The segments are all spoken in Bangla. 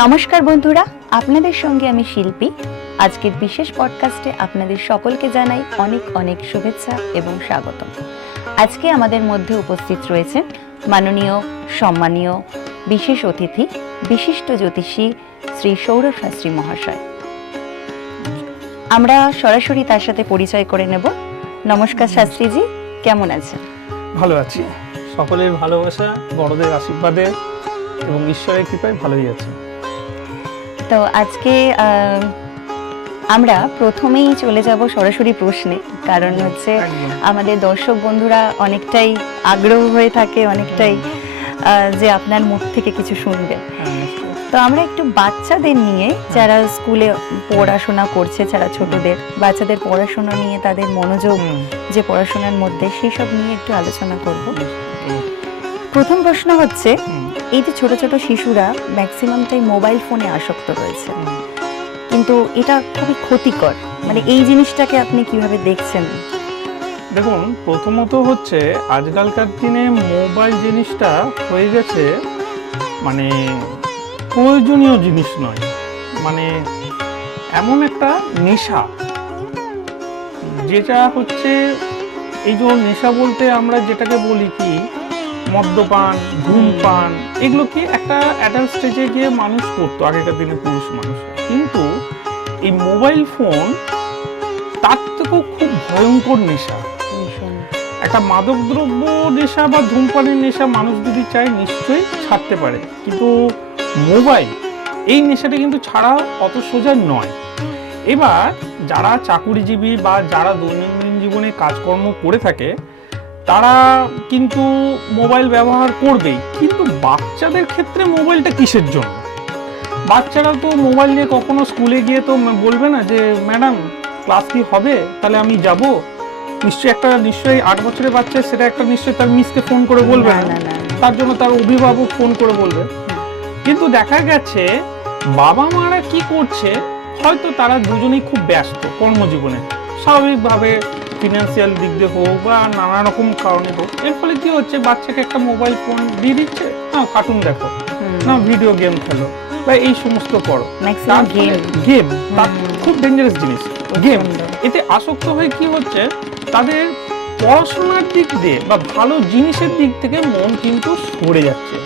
নমস্কার বন্ধুরা, আপনাদের সঙ্গে আমি শিল্পী। আজকের বিশেষ পডকাস্টে আপনাদের সকলকে জানাই অনেক অনেক শুভেচ্ছা এবং স্বাগতম। আজকে আমাদের মধ্যে উপস্থিত রয়েছেন মাননীয় সম্মানীয় বিশেষ অতিথি, বিশিষ্ট জ্যোতিষী শ্রী সৌরভ শাস্ত্রী মহাশয়। আমরা সরাসরি তার সাথে পরিচয় করে নেব। নমস্কার শাস্ত্রীজি, কেমন আছেন? ভালো আছি, সকলের ভালোবাসা, বড়দের আশীর্বাদে এবং ঈশ্বরের কৃপায় ভালোই আছে। তো আজকে আমরা প্রথমেই চলে যাব সরাসরি প্রশ্নে, কারণ হচ্ছে আমাদের দর্শক বন্ধুরা অনেকটাই আগ্রহ হয়ে থাকে, অনেকটাই যে আপনার মুখ থেকে কিছু শুনবে। তো আমরা একটু বাচ্চাদের নিয়ে, যারা স্কুলে পড়াশোনা করছে, যারা ছোটদের বাচ্চাদের পড়াশোনা নিয়ে তাদের মনোযোগ যে পড়াশোনার মধ্যে, সেই সব নিয়ে একটু আলোচনা করব। প্রথম প্রশ্ন হচ্ছে, এই যে ছোট ছোট শিশুরা ম্যাক্সিমামটাই মোবাইল ফোনে আসক্ত রয়েছে, কিন্তু এটা খুবই ক্ষতিকর, মানে এই জিনিসটাকে আপনি কিভাবে দেখছেন? দেখুন, প্রথমত হচ্ছে আজকালকার দিনে মোবাইল জিনিসটা হয়ে গেছে মানে প্রয়োজনীয় জিনিস নয়, মানে এমন একটা নেশা, যেটা হচ্ছে এই যে নেশা বলতে আমরা যেটাকে বলি কি মদ্যপান, ধূমপান, এগুলো কি একটা অ্যাডাল্ট স্টেজে গিয়ে মানুষ করতো আগেকার দিনে, পুরুষ মানুষ। কিন্তু এই মোবাইল ফোন তার থেকেও খুব ভয়ঙ্কর নেশা, একটা মাদকদ্রব্য নেশা বা ধূমপানের নেশা মানুষ যদি চায় নিশ্চয়ই ছাড়তে পারে, কিন্তু মোবাইল এই নেশাটা কিন্তু ছাড়া অত সোজা নয়। এবার যারা চাকুরিজীবী বা যারা দৈনন্দিন জীবনে কাজকর্ম করে থাকে তারা কিন্তু মোবাইল ব্যবহার করবেই, কিন্তু বাচ্চাদের ক্ষেত্রে মোবাইলটা কিসের জন্য? বাচ্চারা তো মোবাইল নিয়ে কখনো স্কুলে গিয়ে তো বলবে না যে ম্যাডাম ক্লাস কি হবে, তাহলে আমি যাব। নিশ্চয়ই 8 বছরের বাচ্চা, সেটা একটা নিশ্চয়ই তার মিসকে ফোন করে বলবে না, তার জন্য তার অভিভাবক ফোন করে বলবে। কিন্তু দেখা গেছে বাবা মারা কি করছে, হয়তো তারা দুজনেই খুব ব্যস্ত কর্মজীবনে, স্বাভাবিকভাবে ফিনান্সিয়াল দিক দিয়ে হোক বা নানা রকম কারণে হোক, এর ফলে কি হচ্ছে বাচ্চাকে একটা মোবাইল ফোন দিয়ে দিচ্ছে, না কার্টুন দেখো, না ভিডিও গেম খেলো, বা এই সমস্ত করো। গেম তার খুব ডেঞ্জারাস জিনিস গেম। এতে আসক্ত হয়ে কি হচ্ছে, তাদের পড়াশোনার দিক দিয়ে বা ভালো জিনিসের দিক থেকে মন কিন্তু সরে যাচ্ছে।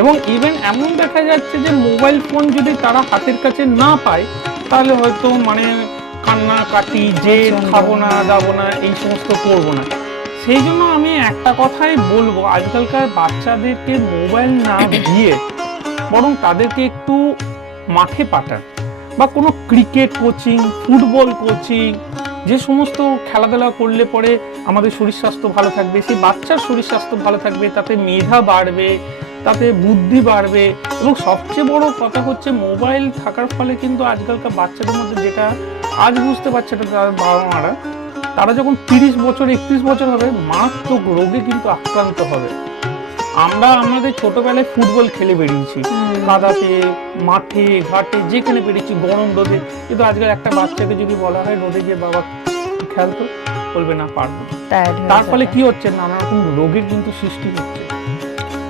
এবং ইভেন এমন দেখা যাচ্ছে যে মোবাইল ফোন যদি তারা হাতের কাছে না পায়, তাহলে হয়তো মানে কান্নাকাটি, যে খাবো না দাবো না, এই সমস্ত করবো না। সেই জন্য আমি একটা কথাই বলবো, আজকালকার বাচ্চাদেরকে মোবাইল না দিয়ে বরং তাদেরকে একটু মাঠে পাঠান, বা কোনো ক্রিকেট কোচিং, ফুটবল কোচিং, যে সমস্ত খেলাধুলা করলে পরে আমাদের শরীর স্বাস্থ্য ভালো থাকবে, সেই বাচ্চার শরীর স্বাস্থ্য ভালো থাকবে, তাতে মেধা বাড়বে, তাতে বুদ্ধি বাড়বে। এবং সবচেয়ে বড় কথা হচ্ছে মোবাইল থাকার ফলে কিন্তু আজকালকার বাচ্চাদের মধ্যে যেটা আজ বুঝতে পারছে না তার বাবা মারা, তারা যখন 30 বছর 31 বছর হবে মারাত্মক রোগে কিন্তু আক্রান্ত হবে। আমরা আমাদের ছোটবেলায় ফুটবল খেলে বেরিয়েছি, কাদাতে, মাঠে ঘাটে, যেখানে বেরিয়েছি, গরম রোদে। কিন্তু আজকাল একটা বাচ্চাকে যদি বলা হয় রোদে গিয়ে বাবা খেলতো, বলবে না পারবো। তার ফলে কি হচ্ছে, নানা রকম রোগের কিন্তু সৃষ্টি হচ্ছে।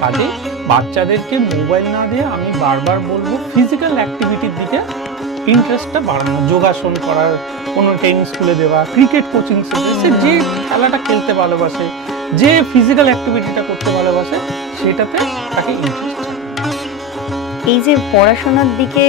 কাজে বাচ্চাদেরকে মোবাইল না দিয়ে আমি বারবার বলবো ফিজিক্যাল অ্যাক্টিভিটির দিকে ইন্টারেস্টটা বাড়ানো, যোগাসন করার, কোনো টেনিস স্কুলে দেওয়া, ক্রিকেট কোচিং সেন্টার, সে যে খেলাটা খেলতে ভালোবাসে, যে ফিজিক্যাল অ্যাক্টিভিটিটা করতে ভালোবাসে, সেটাতে তাকে ইন্টারেস্ট। এই যে পড়াশোনার দিকে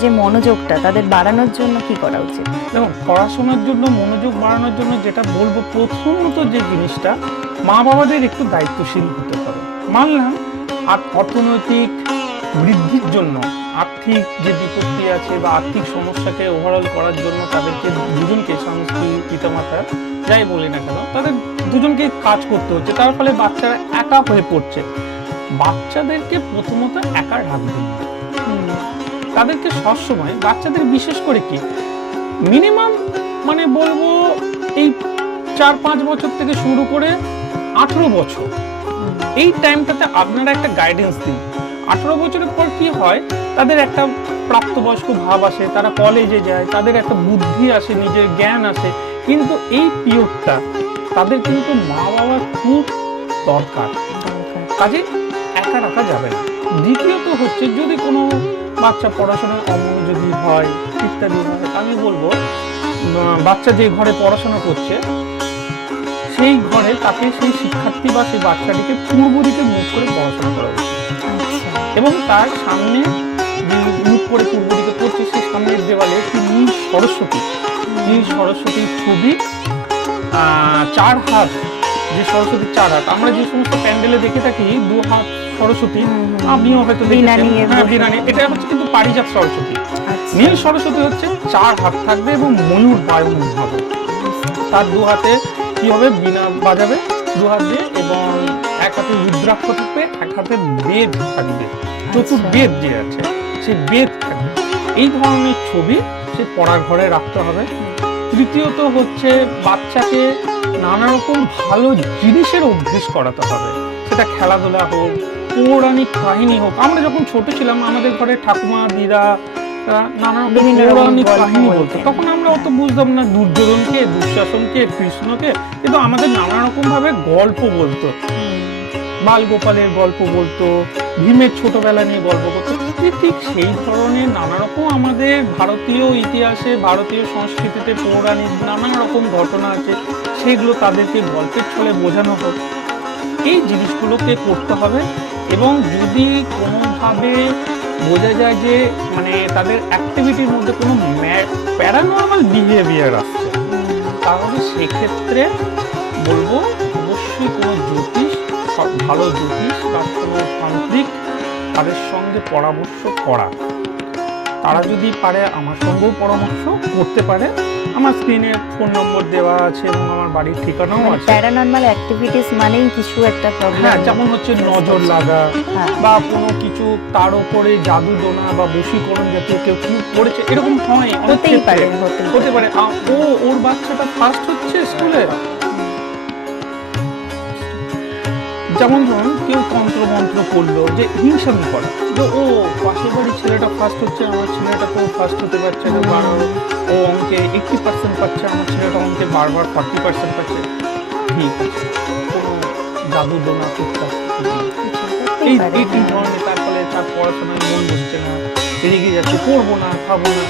যে মনোযোগটা তাদের বাড়ানোর জন্য কি করা উচিত? দেখুন, পড়াশোনার জন্য মনোযোগ বাড়ানোর জন্য যেটা বলবো, প্রথমত যে জিনিসটা, মা বাবাদের একটু দায়িত্বশীল হতে হবে। মানলাম আর অর্থনৈতিক বৃদ্ধির জন্য, আর্থিক যে বিপত্তি আছে বা আর্থিক সমস্যাকে ওভারঅল করার জন্য তাদেরকে দুজনকে, স্বামী স্ত্রী পিতামাতা যাই বলি না কেন, তাদের দুজনকে কাজ করতে হচ্ছে। তার ফলে বাচ্চারা একা হয়ে পড়ছে। বাচ্চাদেরকে প্রথমত একা রাখবেন, তাদেরকে সবসময়, বাচ্চাদের বিশেষ করে কি মিনিমাম মানে বলবো এই 4-5 বছর থেকে শুরু করে 18 বছর, এই টাইমটাতে আপনারা একটা গাইডেন্স দিন। 18 বছরের পর কি হয়, তাদের একটা প্রাপ্তবয়স্ক ভাব আসে, তারা কলেজে যায়, তাদের একটা বুদ্ধি আসে, নিজের জ্ঞান আসে। কিন্তু এই পিরিয়ডটা তাদের কিন্তু মা বাবার খুব দরকার, কাজে একা রাখা যাবে না। দ্বিতীয়ত হচ্ছে, যদি কোনো বাচ্চা পড়াশোনায় অমনোযোগী হয় ইত্যাদি হয়, আমি বলবো বাচ্চা যে ঘরে পড়াশোনা করছে সেই ঘরে তাকে সেই শিক্ষার্থী বা সেই বাচ্চাটিকে পূর্ব দিকে মুখ করে পড়াশোনা করা উচিত। এবং তার সামনে যে মুখ করে পূর্ব দিকে পড়ছে সেই সামনের দেওয়ালে একটি নীল সরস্বতীর ছবি, 4 হাত, যে সরস্বতীর 4 হাত, আমরা যে সমস্ত প্যান্ডেলে দেখে থাকি 2 হাত সরস্বতী, আপনিও হয়তো দেখেছেন, বীণা নিয়ে, এটা হচ্ছে কিন্তু পারিজাত সরস্বতী। নীল সরস্বতী হচ্ছে 4 হাত থাকবে এবং ময়ূর বায়ুমন হবে, তার 2 হাতে কি হবে, বীণা বাজাবে 2 হাত দিয়ে, এবং এক হাতে রুদ্রাক্ষ থাকবে, এক হাতে বেদ থাকবে, চতুর্বেদ যে আছে সেই বেদ থাকবে। এই ধরনের ছবি সে পড়ার ঘরে রাখতে হবে। তৃতীয়ত হচ্ছে বাচ্চাকে নানা রকম ভালো জিনিসের অভ্যেস করাতে হবে, সেটা খেলাধুলা হোক, পৌরাণিক কাহিনী হোক। আমরা যখন ছোট ছিলাম আমাদের ঘরে ঠাকুমা দিদা নানা রকম পৌরাণিক কাহিনী বলতো, তখন আমরা অত বুঝতাম না দুর্যোধনকে, দুঃশাসনকে, কৃষ্ণকে, কিন্তু আমাদের নানা রকম ভাবে গল্প বলতো, বাল গোপালের গল্প বলতো, ভীমের ছোটবেলা নিয়ে গল্প করতো। ঠিক সেই ধরনের নানা রকম আমাদের ভারতীয় ইতিহাসে, ভারতীয় সংস্কৃতিতে পৌরাণিক নানা রকম ঘটনা আছে, সেগুলো তাদেরকে গল্পের ছলে বোঝানো হোক। এই জিনিসগুলোকে করতে হবে। এবং যদি কোনোভাবে বোঝা যায় যে মানে তাদের অ্যাক্টিভিটির মধ্যে কোনো প্যারানর্মাল বিহেভিয়ার আসছে, তাহলে সেক্ষেত্রে বলবো অবশ্যই কোনো জ্যোতিষ, ভালো জ্যোতিষ বা কোনো তান্ত্রিক তাদের সঙ্গে পরামর্শ করা। তারা যদি পারে আমার সঙ্গেও পরামর্শ করতে পারে। আমার স্ক্রিনে ফোন নম্বর দেওয়া আছে এবং আমার বাড়ির ঠিকানাও আছে। প্যারানর্মাল অ্যাক্টিভিটিস মানেই কিছু একটা প্রবলেম, হ্যাঁ, যেমন হচ্ছে নজর লাগা বা কোনো কিছু তার উপরে জাদু টোনা বা বশীকরণ জাতীয় কেউ কি করেছে, এরকম হয়, হতে পারে। ওর বাচ্চাটা ফার্স্ট হচ্ছে স্কুলে, যেমন ধরুন কেউ তন্ত্র মন্ত্র করলো যে হিংসামি করা, যে ও পাশের বাড়ির ছেলেটা ফার্স্ট হচ্ছে, আমার ছেলেটা তো ফার্স্ট হতে পারছে না, ও অঙ্কে 80% পাচ্ছে, আমার ছেলেটা অঙ্কে বারবার 40% পাচ্ছে। ঠিক আছে, কোনো জাদু দোনা টুকটাক এই ধরনের, তার ফলে তার পড়াশোনায় মন বসছে না, রেগে যাচ্ছে, পড়বো না, খাবো না,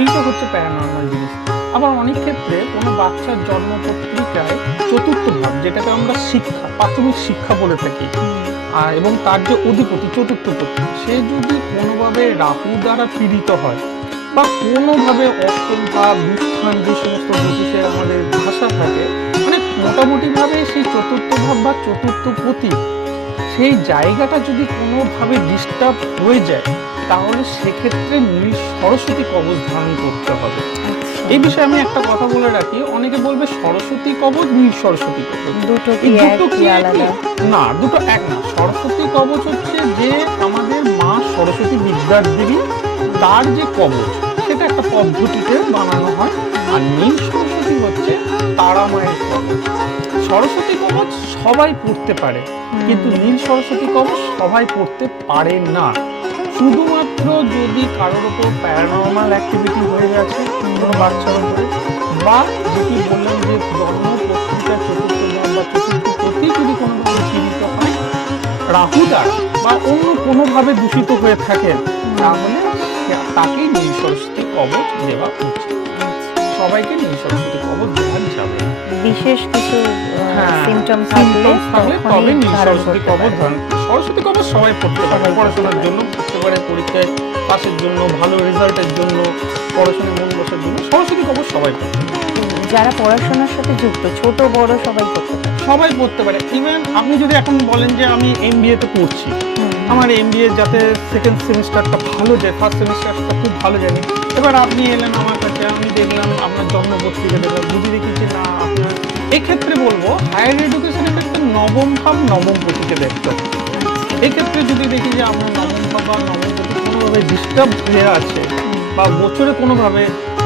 এইটা হচ্ছে প্যারানর্মাল জিনিস। আবার অনেক ক্ষেত্রে কোনো বাচ্চার জন্ম পত্রিকায় চতুর্থ ভাব, যেটাকে আমরা শিক্ষা, প্রাথমিক শিক্ষা বলে থাকি, এবং তার যে অধিপতি চতুর্থ পতি, সে যদি কোনোভাবে রাহু দ্বারা পীড়িত হয় বা কোনোভাবে অষ্টম ভাব, দুস্থান, যে সমস্ত জ্যোতিষের আমাদের ভাষা থাকে, মানে মোটামুটিভাবে সেই চতুর্থ ভাব বা চতুর্থ পতি সেই জায়গাটা যদি কোনোভাবে ডিস্টার্ব হয়ে যায়, তাহলে সেক্ষেত্রে নীল সরস্বতী কবচ ধারণ করতে হবে। এই বিষয়ে আমি একটা কথা বলে রাখি, অনেকে বলবে সরস্বতী কবচ, নীল সরস্বতী কবচ দুটো কি আলাদা? না, দুটো এক না। সরস্বতী কবচ হচ্ছে যে আমাদের মা সরস্বতী বিদ্যার দেবী, তার যে কবচ সেটা একটা পদ্ধতিতে বানানো হয়। আর নীল সরস্বতী হচ্ছে তারা মায়ের কবচ। সরস্বতী কবচ সবাই পড়তে পারে, কিন্তু নীল সরস্বতী কবচ সবাই পড়তে পারে না। শুধুমাত্র যদি কারোর ওপর প্যারানর্মাল অ্যাক্টিভিটি হয়ে গেছে কোনো বাচ্চার উপরে, বা যেটি বললাম যে জন্ম পত্রিকা চতুর্থ ভাব বা চতুর্থ পতি যদি কোনোভাবে পীড়িত হয় রাহু দ্বারা বা অন্য কোনোভাবে দূষিত হয়ে থাকে, তাহলে তাকেই নীল সরস্বতী কবচ দেওয়া উচিত। সবাইকে নীল সরস্বতী কবচ দেওয়া যাবে। বিশেষ কিছু সিম্পটম থাকলে তবে নীল সরস্বতী কবচ ধারণ। সরস্বতী কবচ সবাই পড়তে পারে, পড়াশোনার জন্য পড়তে পারে, পরীক্ষায় পাসের জন্য, ভালো রেজাল্টের জন্য, পড়াশোনায় মন বসার জন্য সরস্বতী কবচ সবাই পড়তে পারে। যারা পড়াশোনার সাথে যুক্ত, ছোট বড় সবাই পড়তে পারে, সবাই পড়তে পারে। ইভেন আপনি যদি এখন বলেন যে আমি MBA তে পড়ছি, আমার MBA যাতে সেকেন্ড সেমিস্টারটা ভালো যায়, ফার্স্ট সেমিস্টারটা খুব ভালো যাবে, এবার আপনি এলেন আমার কাছে, আমি দেখলাম আপনার জন্মপত্রিকা দেখলাম, বুঝে দেখি যে না আপনার, এক্ষেত্রে বলবো হায়ার এডুকেশনের ক্ষেত্রে নবম ভাব নবম পতিকে দেখতে হবে। এক্ষেত্রে যদি দেখি যে আপনার নবম ভাব বা নবম পতি কোনোভাবে ডিস্টার্ব হয়ে আছে বা বছরে কোনোভাবে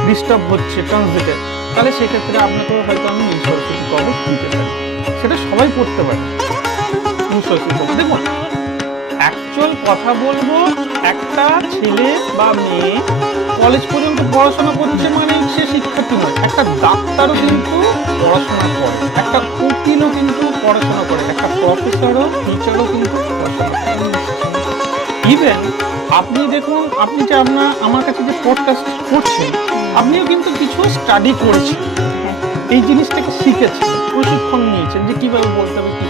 ডিস্টার্ব হচ্ছে ট্রানজিটে, তাহলে সেক্ষেত্রে আপনাকে হয়তো আমি নীল সরস্বতী কবচ দিতে পারি। সেটা সবাই পড়তে পারে নীল সরস্বতী কবচ। দেখুন, অ্যাকচুয়াল কথা বলবো, একটা ছেলে বা মেয়ে কলেজ পর্যন্ত পড়াশোনা করছে মানে সে শিক্ষার্থী নয়। একটা ডাক্তারও কিন্তু পড়াশোনা করে, একটা উকিলও কিন্তু পড়াশোনা করে, একটা প্রফেসরও টিচারও কিন্তু পড়াশোনা করে। ইভেন আপনি দেখুন, আপনি যে আমার কাছে যে পডকাস্ট করছেন, আপনিও কিন্তু কিছু স্টাডি করেছেন, এই জিনিসটাকে শিখেছেন, প্রশিক্ষণ নিয়েছেন যে কিভাবে বলতে হবে কি।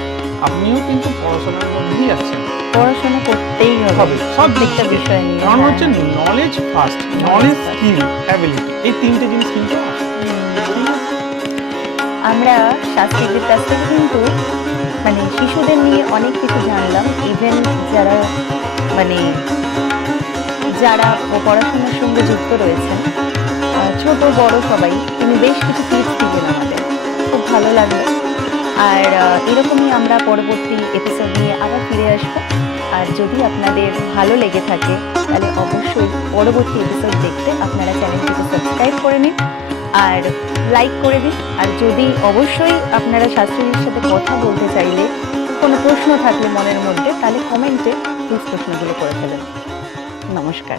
আপনিও কিন্তু পড়াশোনার মধ্যেই আছেন, পড়াশোনা করতেই হবে সব প্রত্যেকটা বিষয় নিয়ে। কারণ হচ্ছে knowledge first, knowledge skill ability, এই তিনটে জিনিস কিন্তু আসে। আমরা শাস্ত্রীদের কাছ থেকে কিন্তু মানে শিশুদের নিয়ে অনেক কিছু জানলাম। ইভেন যারা মানে যারা পড়াশোনার সঙ্গে যুক্ত রয়েছেন, ছোট বড় সবাই, তিনি বেশ কিছু টিপস দিলেন আমাদের, খুব ভালো লাগলো। আর এরকমই আমরা পরবর্তী এপিসোড নিয়ে আবার ফিরে আসবো। আর যদি আপনাদের ভালো লেগে থাকে তাহলে অবশ্যই পরবর্তী এপিসোড দেখতে আপনারা চ্যানেলটিকে সাবস্ক্রাইব করে নিন আর লাইক করে দিন। আর যদি অবশ্যই আপনারা শাস্ত্রীর সাথে কথা বলতে চাইলে, কোনো প্রশ্ন থাকলে মনের মধ্যে, তাহলে কমেন্টে প্লিজ প্রশ্নগুলো করে ফেলেন। নমস্কার।